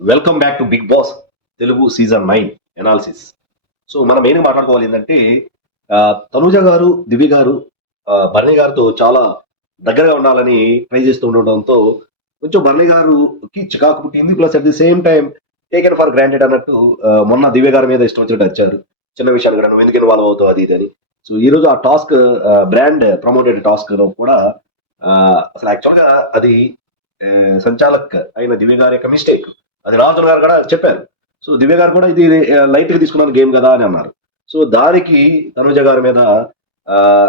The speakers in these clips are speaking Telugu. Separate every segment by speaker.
Speaker 1: Welcome back to Bigg Boss Telugu season nine analysis so మనం ఏం మాట్లాడుకోవాలి ఏంటంటే ఆ, తనూజ గారు దివ్య గారు భరణి గారితో చాలా దగ్గరగా ఉండాలని ట్రై చేస్తూ ఉండడంతో కొంచెం భరణి గారుకి చికాకు పుట్టింది plus at the same time taken for granted అన్నట్టు మొన్న దివ్య గారి మీద ఇష్టం వచ్చినట్టు వచ్చారు చిన్న విషయాలు కూడా నువ్వు ఎందుకు ఇన్వాల్వ్ అవుతావు అది ఇది అని. సో ఈ రోజు ఆ టాస్క్ బ్రాండ్ ప్రమోటెడ్ టాస్క్లో కూడా అసలు యాక్చువల్గా అది సంచాలక్ అయిన దివ్య గారి యొక్క మిస్టేక్ అది రాజుల గారు కూడా చెప్పారు. సో దివ్య గారు కూడా ఇది లైట్గా తీసుకున్నాను గేమ్ కదా అని అన్నారు. సో దానికి తనుజ గారి మీద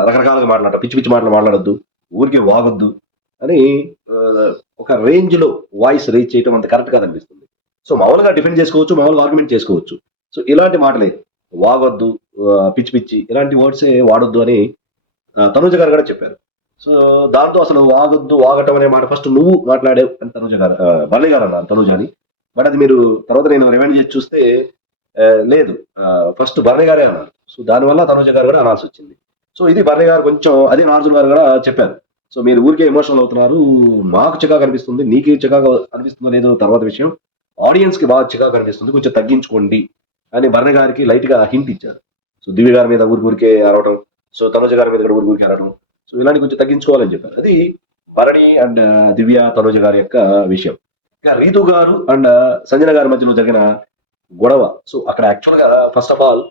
Speaker 1: రకరకాలుగా మాట్లాడ పిచ్చి పిచ్చి మాటలు మాట్లాడొద్దు ఊరికి వాగొద్దు అని ఒక రేంజ్లో వాయిస్ రీచ్ చేయడం అంత కరెక్ట్ కాదు అనిపిస్తుంది సో మామూలుగా డిఫెండ్ చేసుకోవచ్చు మామూలుగా ఆర్గ్యుమెంట్ చేసుకోవచ్చు. సో ఇలాంటి మాటలే వాగొద్దు పిచ్చి పిచ్చి ఇలాంటి వర్డ్సే వాడొద్దు అని తనుజ గారు కూడా చెప్పారు. సో దాంతో అసలు వాగొద్దు వాగటం అనే మాట ఫస్ట్ నువ్వు మాట్లాడావు అని తనుజ గారు బల్లి గారు అన్నారు తనుజ అని బట్ అది మీరు తర్వాత నేను రిమైండ్ చేసి చూస్తే లేదు. ఫస్ట్ భరణి గారే అన్నారు. సో దానివల్ల తనుజ గారు కూడా అనాల్సి వచ్చింది. సో ఇది భరణి గారు కొంచెం అదే నార్జున్ గారు కూడా చెప్పారు. సో మీరు ఊరికే ఎమోషనల్ అవుతున్నారు. మాకు చికాకు అనిపిస్తుంది. నీకు చికాకు అనిపిస్తుందో లేదో తర్వాత విషయం. ఆడియన్స్కి బాగా చికాకు అనిపిస్తుంది. కొంచెం తగ్గించుకోండి అని భరణి గారికి లైట్గా హింట్ ఇచ్చారు. సో దివ్య గారి మీద ఊరికి ఊరికే అరవడం సో తనుజ గారి మీద కూడా ఊరికి ఊరికే అరవడం సో ఇలాంటి కొంచెం తగ్గించుకోవాలని చెప్పారు. అది భరణి అండ్ దివ్య తనుజ గారి యొక్క విషయం. ఇంకా రీతు గారు అండ్ సంజన గారి మధ్యలో జరిగిన గొడవ. సో అక్కడ యాక్చువల్గా ఫస్ట్ ఆఫ్ ఆల్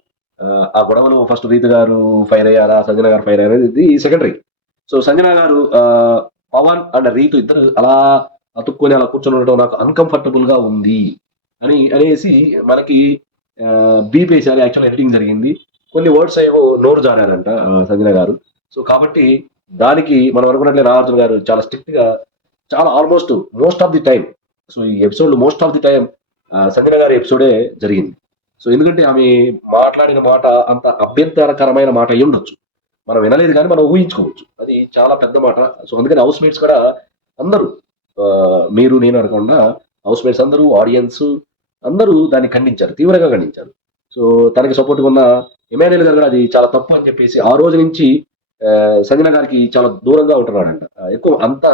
Speaker 1: ఆ గొడవలో ఫస్ట్ రీతు గారు ఫైర్ అయ్యారా సంజన గారు ఫైర్ అయ్యారా ఇది సెకండరీ సో సంజన గారు ఆ, పవన్ అండ్ రీతు ఇద్దరు అలా అతుక్కొని అలా కూర్చొని ఉండటం నాకు అన్కంఫర్టబుల్గా ఉంది అని అనేసి మనకి బీప్ వేసారు. యాక్చువల్ ఎడిటింగ్ జరిగింది. కొన్ని వర్డ్స్ ఏవో నోరు జారారంట సంజన గారు. సో కాబట్టి దానికి మనం అనుకున్నట్లే నాగార్జున గారు చాలా స్ట్రిక్ట్గా చాలా almost most of the time so ఈ episode most of the time Sanjana గారి ఎపిసోడే జరిగింది. సో ఎందుకంటే ఆమె మాట్లాడిన మాట అంత అభ్యంతరకరమైన మాట అయి ఉండొచ్చు. మనం వినలేదు కానీ మనం ఊహించుకోవచ్చు. అది చాలా పెద్ద మాట. సో అందుకని హౌస్ మేట్స్ కూడా అందరూ మీరు నేను అనుకుండా హౌస్ మేట్స్ అందరూ ఆడియన్స్ అందరూ దాన్ని ఖండించారు తీవ్రంగా ఖండించారు. సో తనకి సపోర్ట్గా ఉన్న ఎమ్మెల్యేలు గారు కూడా అది చాలా తప్పు అని చెప్పేసి ఆ రోజు నుంచి సంజన గారికి చాలా దూరంగా ఉంటున్నాడంట. ఎక్కువ అంత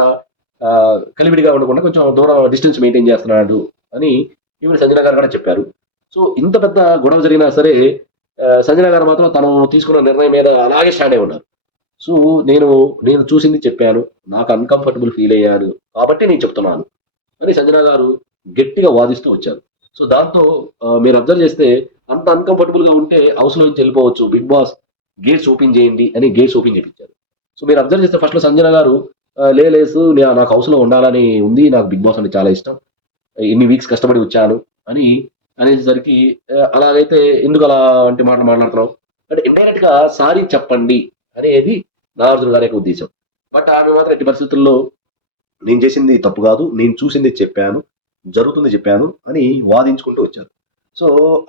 Speaker 1: కలివిడిగా ఉండకుండా కొంచెం దూరం డిస్టెన్స్ మెయింటైన్ చేస్తున్నాడు అని ఈవిడ సంజన గారు కూడా చెప్పారు. సో ఇంత పెద్ద గొడవ జరిగినా సరే సంజన గారు మాత్రం తను తీసుకున్న నిర్ణయం మీద అలాగే స్టాండ్ అయి ఉన్నారు. సో నేను నేను చూసింది చెప్పాను నాకు అన్కంఫర్టబుల్ ఫీల్ అయ్యాను కాబట్టి నేను చెప్తున్నాను అని సంజన గారు గట్టిగా వాదిస్తూ వచ్చారు. సో దాంతో మీరు అబ్జర్వ్ చేస్తే అంత అన్కంఫర్టబుల్గా ఉంటే అవసరం నుంచి వెళ్ళిపోవచ్చు బిగ్ బాస్ గేట్స్ ఓపెన్ చేయండి అని గేట్స్ ఓపెన్ చేయించారు సో మీరు అబ్జర్వ్ చేస్తే ఫస్ట్లో సంజన గారు లేసు నాకు హౌస్లో ఉండాలని ఉంది నాకు బిగ్ బాస్ అంటే చాలా ఇష్టం. ఇన్ని వీక్స్ కష్టపడి వచ్చాను అని అనేసరికి అలాగైతే ఎందుకు అలా వంటి మాటలు మాట్లాడుతున్నావు? అంటే ఇండైరెక్ట్గా సారీ చెప్పండి అనేది నాగార్జున గారి యొక్క ఉద్దేశం. బట్ ఆమె మాత్రం ఎట్టి పరిస్థితుల్లో నేను చేసింది తప్పు కాదు నేను చూసింది చెప్పాను జరుగుతుంది చెప్పాను అని వాదించుకుంటూ వచ్చారు. సో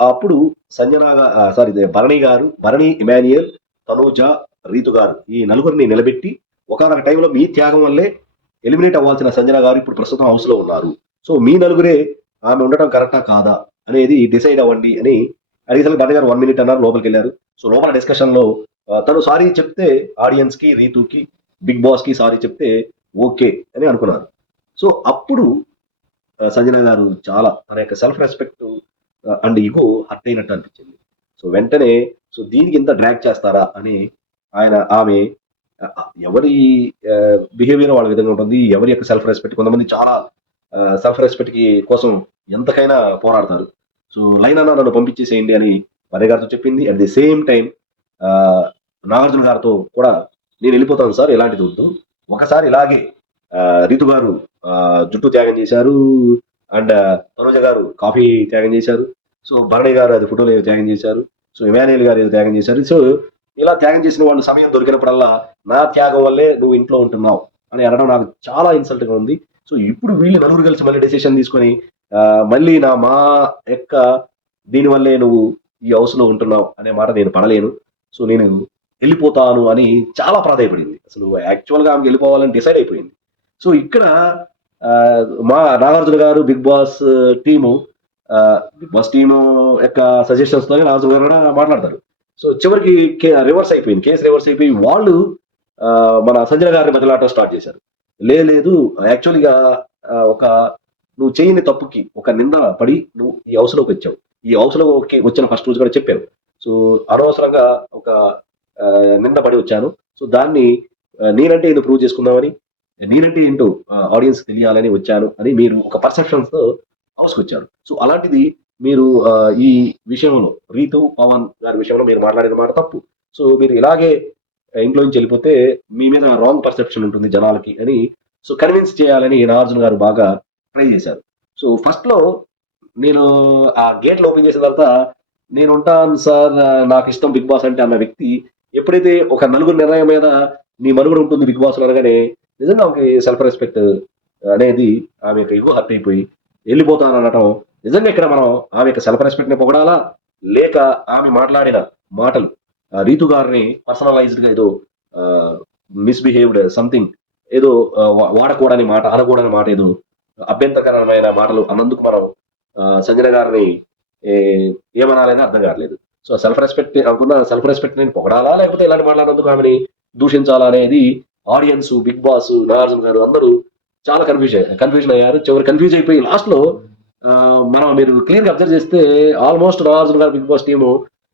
Speaker 1: అప్పుడు సంజన సారీ భరణి గారు భరణి ఇమాన్యుయల్ తనూజ రీతు గారు ఈ నలుగురిని నిలబెట్టి ఒకనొక టైంలో మీ త్యాగం వల్లే ఎలిమినేట్ అవ్వాల్సిన సంజన గారు ఇప్పుడు ప్రస్తుతం హౌస్లో ఉన్నారు. సో మీ నలుగురే ఆమె ఉండటం కరెక్టా కాదా అనేది డిసైడ్ అవ్వండి అని అడిగేసరికి గంట గారు వన్ మినిట్ అన్నారు లోపలికి వెళ్ళారు. సో లోపల డిస్కషన్లో తను సారీ చెప్తే ఆడియన్స్కి రీతుకి బిగ్ బాస్కి సారీ చెప్తే ఓకే అని అనుకున్నారు. సో అప్పుడు సంజన గారు చాలా తన యొక్క self respect and ego hurt అయినట్టు అనిపించింది. సో వెంటనే సో దీనికి ఇంత డ్రాగ్ చేస్తారా? అని ఆయన ఆమె ఎవరి బిహేవియర్ వాళ్ళ విధంగా ఉంటుంది ఎవరి యొక్క సెల్ఫ్ రెస్పెక్ట్ కొంతమంది చాలా సెల్ఫ్ రెస్పెక్ట్కి కోసం ఎంతకైనా పోరాడతారు. సో లైన్ అన్న నన్ను పంపించేసేయండి అని వరే గారితో చెప్పింది. At the same time Nagarjuna గారితో కూడా నేను వెళ్ళిపోతాను సార్ ఎలాంటిది వద్దు. ఒకసారి ఇలాగే రీతు గారు జుట్టు త్యాగం చేశారు అండ్ తనోజ గారు కాఫీ త్యాగం చేశారు. సో భరణి గారు అది ఫోటోలు ఏదో త్యాగం చేశారు. సో ఇమానియల్ గారు ఏదో త్యాగం చేశారు. సో ఇలా త్యాగం చేసిన వాళ్ళు సమయం దొరికినప్పుడల్లా నా త్యాగం వల్లే నువ్వు ఇంట్లో ఉంటున్నావు అని అనడం నాకు చాలా ఇన్సల్ట్గా ఉంది. సో ఇప్పుడు వీళ్ళు నలుగురు కలిసి మళ్ళీ డెసిషన్ తీసుకొని మళ్ళీ నా మా యొక్క దీనివల్లే నువ్వు ఈ హౌస్లో ఉంటున్నావు అనే మాట నేను పడలేను. సో నేను వెళ్ళిపోతాను అని చాలా ప్రాధాయపడింది. అసలు యాక్చువల్గా ఆమెకి వెళ్ళిపోవాలని డిసైడ్ అయిపోయింది. సో ఇక్కడ మా Nagarjuna garu Bigg Boss team Bigg Boss team యొక్క సజెషన్స్ నాగార్జున గారు కూడా మాట్లాడతారు. సో చివరికి రివర్స్ అయిపోయింది. కేసు రివర్స్ అయిపోయి వాళ్ళు మన సంజన గారిని బదిలాటం స్టార్ట్ చేశారు. లేదు యాక్చువల్గా ఒక నువ్వు చేయని తప్పుకి ఒక నింద పడి నువ్వు ఈ హౌస్లోకి వచ్చావు. ఈ హౌస్లోకి వచ్చిన ఫస్ట్ రోజు కూడా చెప్పాను సో అనవసరంగా ఒక నింద పడి వచ్చాను. సో దాన్ని నేనంటే ఏంటో ప్రూవ్ చేసుకుందామని నేనంటే ఏంటో ఆడియన్స్ తెలియాలని వచ్చాను అని మీరు ఒక పర్సెప్షన్స్తో హౌస్కి వచ్చారు. సో అలాంటిది మీరు ఈ విషయంలో రీతు పవన్ గారి విషయంలో మీరు మాట్లాడిన మాట తప్పు. సో మీరు ఇలాగే ఇంట్లో నుంచి వెళ్ళిపోతే మీ మీద రాంగ్ పర్సెప్షన్ ఉంటుంది జనాలకి అని సో కన్విన్స్ చేయాలని నాగార్జున గారు బాగా ట్రై చేశారు. సో ఫస్ట్లో నేను ఆ గేట్లు ఓపెన్ చేసిన తర్వాత నేను ఉంటాను సార్ నాకు ఇష్టం బిగ్ బాస్ అంటే అన్న వ్యక్తి ఎప్పుడైతే ఒక నలుగురు నిర్ణయం మీద నీ మనుగడ ఉంటుంది బిగ్ బాస్ అనగానే నిజంగా ఆమెకి సెల్ఫ్ రెస్పెక్ట్ అనేది ఆమె యొక్క ఇగో హర్ట్ అయిపోయి వెళ్ళిపోతాను అనటం నిజంగా ఇక్కడ మనం ఆమె యొక్క సెల్ఫ్ రెస్పెక్ట్ని పొగడాలా? లేక ఆమె మాట్లాడిన మాటలు రీతు గారిని పర్సనలైజ్డ్గా ఏదో మిస్బిహేవ్డ్ సంథింగ్ ఏదో వాడకూడని మాట అనకూడని మాట ఏదో అభ్యంతరకరమైన మాటలు అన్నందుకు మనం సంజన గారిని ఏ, ఏమనాలని అర్థం కావట్లేదు. సో సెల్ఫ్ రెస్పెక్ట్ అనుకున్న సెల్ఫ్ రెస్పెక్ట్ నేను పొగడాలా? లేకపోతే ఇలాంటి మాట్లాడినందుకు ఆమెని దూషించాలా అనేది ఆడియన్స్ బిగ్ బాస్ నాగార్జున గారు అందరూ చాలా కన్ఫ్యూజ్ కన్ఫ్యూజన్ అయ్యారు. చివరి కన్ఫ్యూజ్ అయిపోయి లాస్ట్లో మనం మీరు క్లియర్గా అబ్జర్వ్ చేస్తే almost Nagarjuna garu Bigg Boss team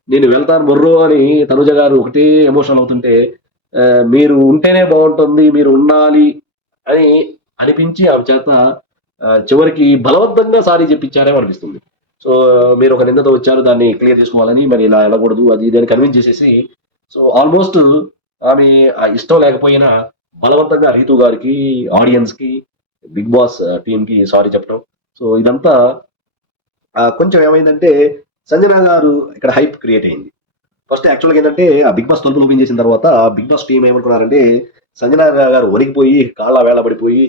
Speaker 1: నేను వెళ్తాను మొర్రో అని తనుజ గారు ఒకటే ఎమోషనల్ అవుతుంటే మీరు ఉంటేనే బాగుంటుంది మీరు ఉండాలి అని అనిపించి ఆమె చేత చివరికి బలవంతంగా సారీ చెప్పించారే అనిపిస్తుంది. సో మీరు ఒక నిందతో వచ్చారు దాన్ని క్లియర్ చేసుకోవాలని మరి ఇలా వెళ్ళకూడదు అది దాన్ని కన్విన్స్ చేసేసి సో ఆల్మోస్ట్ ఆమె ఇష్టం లేకపోయినా బలవంతంగా రీతు గారికి ఆడియన్స్కి బిగ్ బాస్ టీంకి సారీ చెప్పడం సో ఇదంతా కొంచెం ఏమైందంటే సంజన గారు ఇక్కడ హైప్ క్రియేట్ అయింది. ఫస్ట్ యాక్చువల్గా ఏంటంటే ఆ బిగ్ బాస్ తలుపులు ఓపెన్ చేసిన తర్వాత బిగ్ బాస్ టీం ఏమనుకున్నారంటే సంజన గారు ఒరిగిపోయి కాళ్ళ వేళ పడిపోయి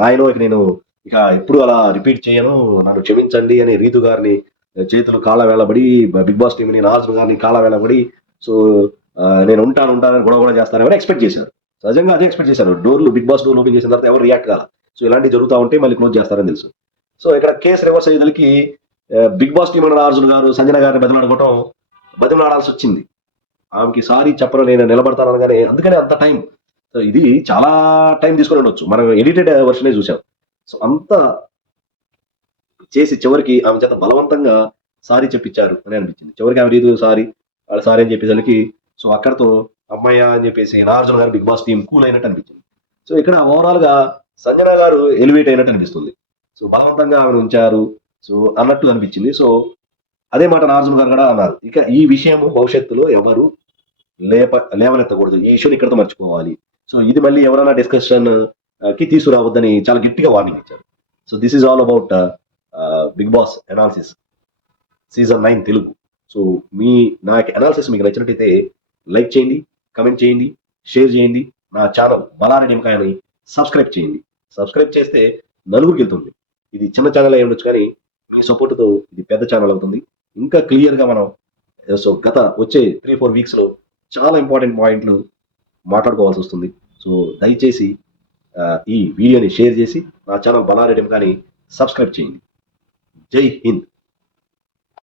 Speaker 1: నాయనో ఇక నేను ఇక ఎప్పుడు అలా రిపీట్ చేయను నన్ను క్షమించండి అని రీతు గారిని చేతులు కాళ్ళ వేళబడి బిగ్ బాస్ టీంని నాగార్జున గారిని కాళ్ళ వేళబడి సో నేను ఉంటాను ఉంటానని గొడవ కూడా చేస్తానని ఎక్స్పెక్ట్ చేశారు? సహజంగా అదే ఎక్స్పెక్ట్ చేశారు. డోర్లు బిగ్ బాస్ డోర్లు ఓపెన్ చేసిన తర్వాత ఎవరు రియాక్ట్ కాల? సో ఇలాంటివి జరుగుతూ ఉంటే మళ్ళీ క్లోజ్ చేస్తారని తెలుసు. సో ఇక్కడ కేసు రివర్స్ అయ్యేదానికి Bigg Boss team Arjun garu Sanjana గారిని బతిమలాడుకోవటం బతిమలాడాల్సి వచ్చింది. ఆమెకి సారీ చెప్పడం నేను నిలబడతాను కానీ అందుకనే అంత టైం సో ఇది చాలా టైం తీసుకొని ఉండొచ్చు. మనం ఎడిటెడ్ వర్షనే చూసాం. సో అంత చేసి చివరికి ఆమె చేత బలవంతంగా సారీ చెప్పించారు అని అనిపించింది. చివరికి ఆమె రీతి సారీ వాళ్ళ సారీ అని చెప్పేసరికి సో అక్కడతో అమ్మయ్య అని చెప్పేసి Nagarjuna garu Bigg boss team cool అయినట్టు అనిపించింది. సో ఇక్కడ ఓవరాల్గా సంజన గారు ఎలివేట్ అయినట్టు అనిపిస్తుంది. సో బలవంతంగా ఆమెను ఉంచారు. సో అన్నట్టు అనిపించింది. సో అదే మాట నాగార్జున గారు కూడా అన్నారు. ఇక ఈ విషయం భవిష్యత్తులో ఎవరు లేప లేవనెత్తకూడదు. ఈ ఇష్యూని ఇక్కడతో మర్చిపోవాలి. సో ఇది మళ్ళీ ఎవరైనా డిస్కషన్కి తీసుకురావద్దని చాలా గట్టిగా వార్నింగ్ ఇచ్చారు. So this is all about Bigg Boss analysis season nine Telugu. So మీ నా అనాలిసిస్ మీకు నచ్చినట్టయితే లైక్ చేయండి కమెంట్ చేయండి షేర్ చేయండి. నా ఛానల్ బలారెడ్డి నిమ్మకాయని సబ్స్క్రైబ్ చేయండి. సబ్స్క్రైబ్ చేస్తే నలుగురికి వెళ్తుంది ఇది చిన్న ఛానల్ అయి ఉండొచ్చు కానీ మీ సపోర్ట్తో ఇది పెద్ద ఛానల్ అవుతుంది. ఇంకా క్లియర్గా మనం సో గత వచ్చే త్రీ ఫోర్ వీక్స్లో చాలా ఇంపార్టెంట్ పాయింట్లు మాట్లాడుకోవాల్సి వస్తుంది. సో దయచేసి ఈ వీడియోని షేర్ చేసి నా ఛానల్ బలారెడ్డి కానీ సబ్స్క్రైబ్ చేయండి. జై హింద్.